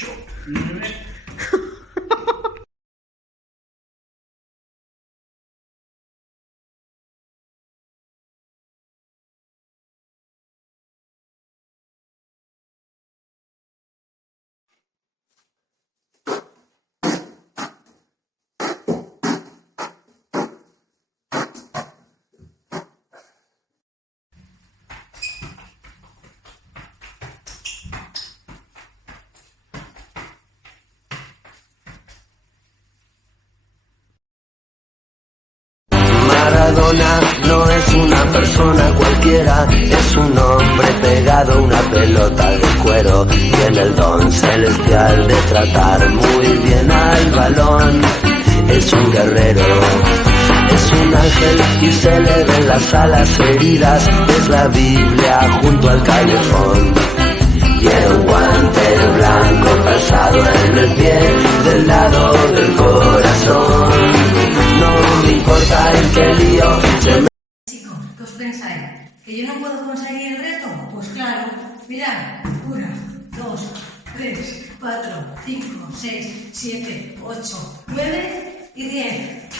8, 9. Maradona no es una persona cualquiera, es un hombre pegado a una pelota de cuero. Tiene el don celestial de tratar muy bien al balón. Es un guerrero, es un ángel y se le ven las alas heridas. Es la Biblia junto al calefón. Tiene un guante blanco calzado en el pie del lado del corazón. No me importa en qué lío se me... Chicos, ¿qué os pensáis? ¿Que yo no puedo conseguir el reto? Pues claro, mirad, 1, 2, 3, 4, 5, 6, 7, 8, 9 y 10.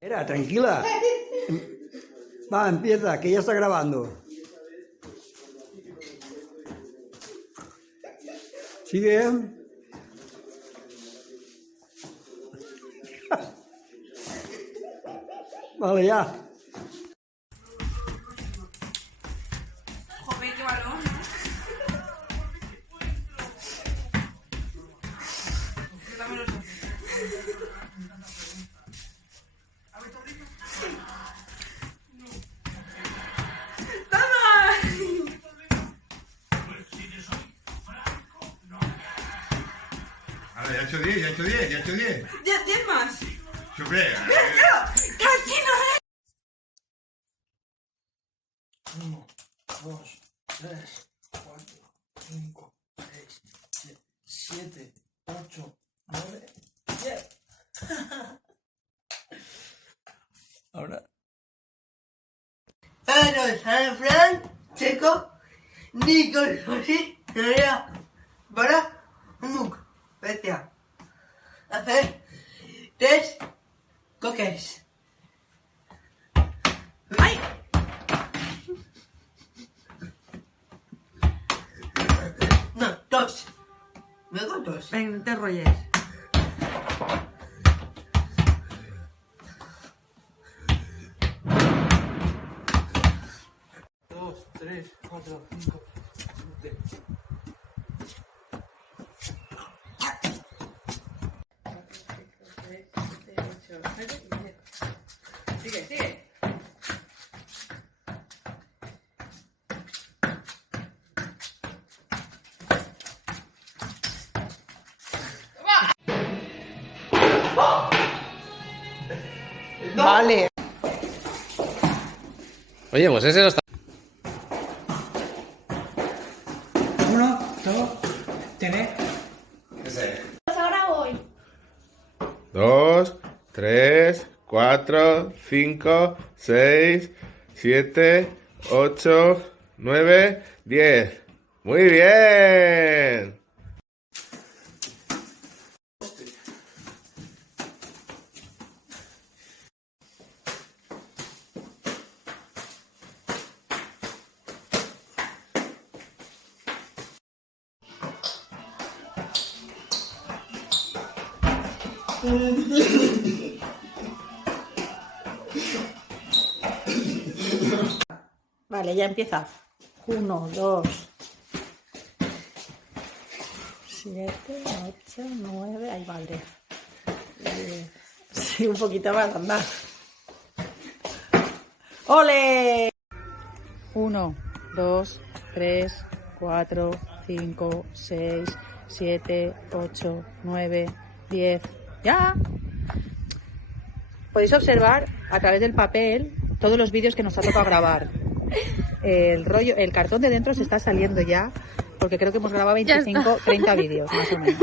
Era, tranquila. Va, empieza, que ya está grabando. Sigue. Vale, ya. Joder, qué balón. Dame los dos. Ahora, ya he hecho 10, ya he hecho 10, ya he hecho 10. 10 más. Chupé. ¡Cachino! 1, 2, 3, 4, 5, 6, 7, 8, 9, 10. Ahora. San Francisco, Nicolás, para Muk, Pecia. Hacer 3 coques. ¡Ay! No, 2. Luego 2. Venga, no te rolles. Dos, 3, 4, 5, 7. Sigue, sigue. Vale. Oye, pues ese no está. 1, 2, 3. Ahora voy. 2, 3, 4, 5, 6, 7, 8, 9, 10. Muy bien. Vale, ya empieza. 1, 2, 7, 8, 9, ahí vale. 10, Sí, un poquito más, anda. ¡Ole! 1, 2, 3, 4, 5, 6, 7, 8, 9, 10. ¡Ya! Podéis observar a través del papel todos los vídeos que nos ha tocado grabar. El cartón de dentro se está saliendo ya, porque creo que hemos grabado 25, 30 vídeos, más o menos.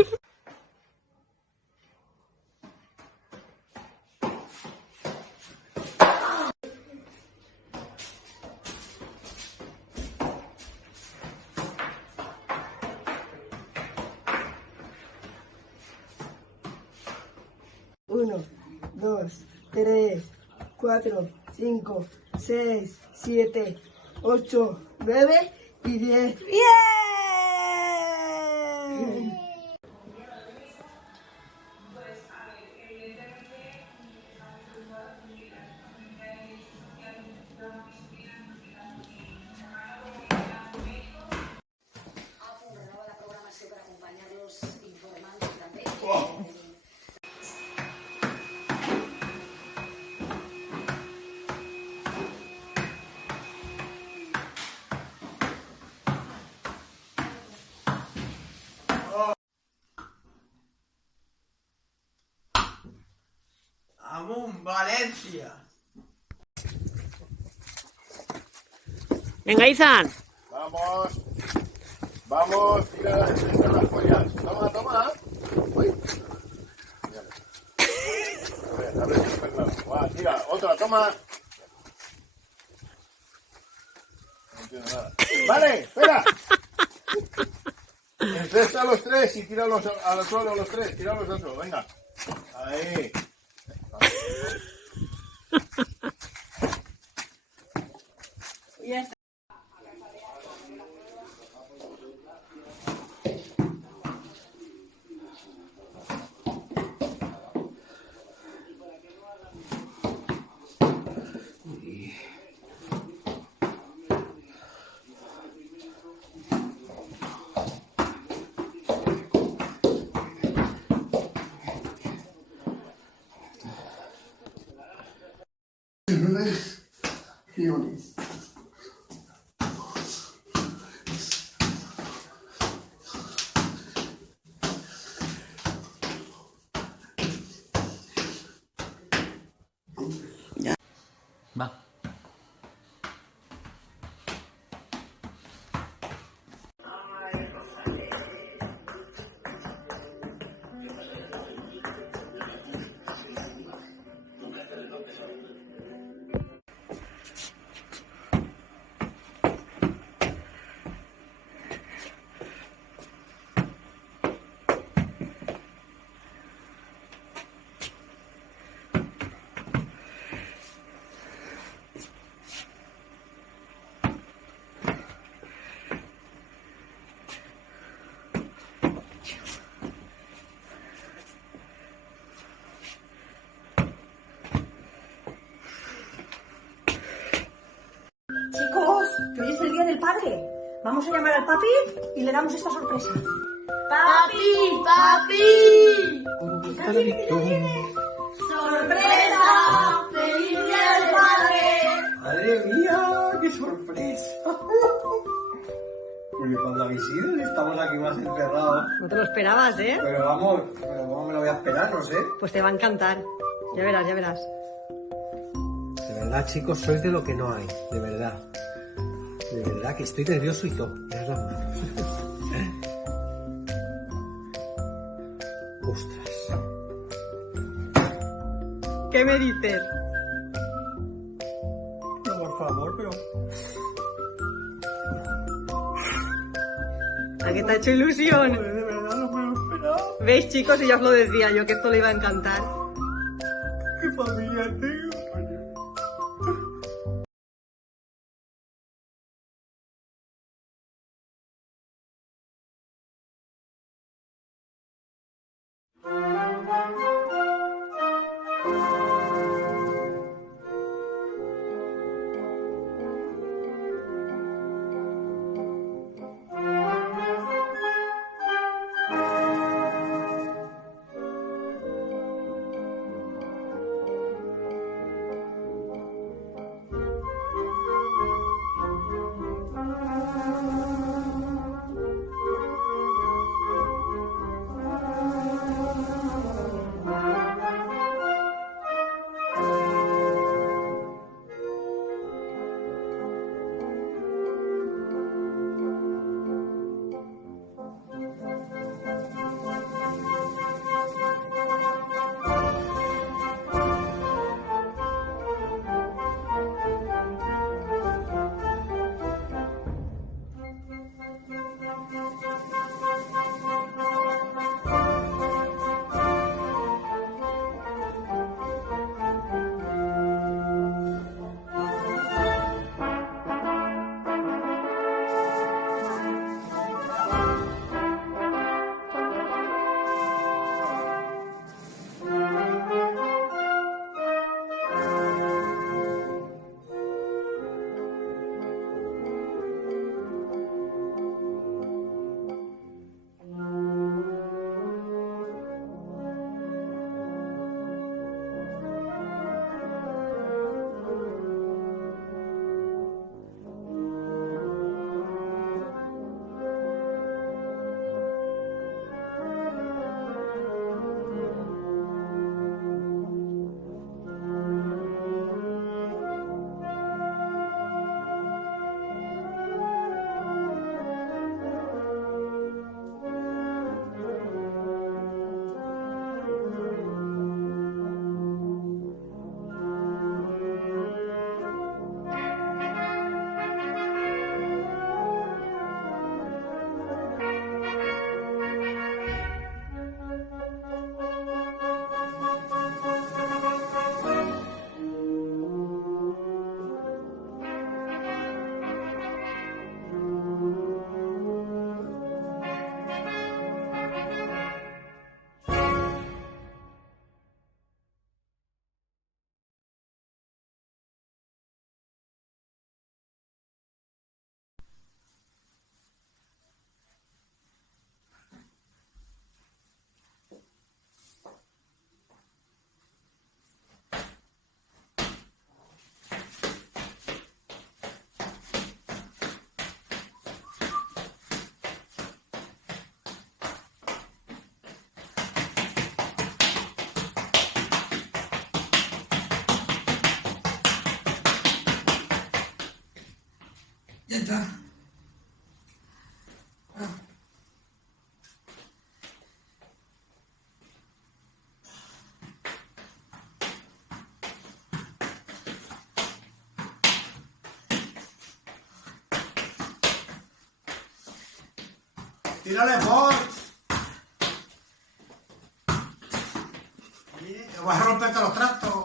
Uno, 2, 3, 4, 5, 6, 7, 8, 9 y 10. ¡Bien! ¡Amun, Valencia! Venga, Izan. Vamos. Vamos, tira las pollas. Toma, toma. Uy. A ver, Fernando. Va, tira, otra, toma. No entiendo nada. Vale, espera. Encesta a los tres y tíralos al suelo los tres. Tíralos al suelo, venga. Ahí. Va. Chicos, que hoy es el día del padre. Vamos a llamar al papi y le damos esta sorpresa. ¡Papi! ¡Papi! ¡Sorpresa! ¡Feliz día del padre! ¡Madre mía! ¡Qué sorpresa! Porque cuando habéis ido estamos aquí más encerrados. No te lo esperabas, ¿eh? Pero vamos, ¿cómo me lo voy a esperar? No sé. Pues te va a encantar. Ya verás, ya verás. De verdad, chicos, sois de lo que no hay. De verdad. De verdad que estoy nervioso y todo. Mirad las manos. Ostras. ¿Qué me dices? No, por favor, pero... ¿A qué te ha hecho ilusión? De verdad no me lo esperaba. ¿Veis, chicos? Y ya os lo decía yo, que esto le iba a encantar. ¿Qué familia tengo? Tírale, Ford. Oye, que vas a romperte los trastos.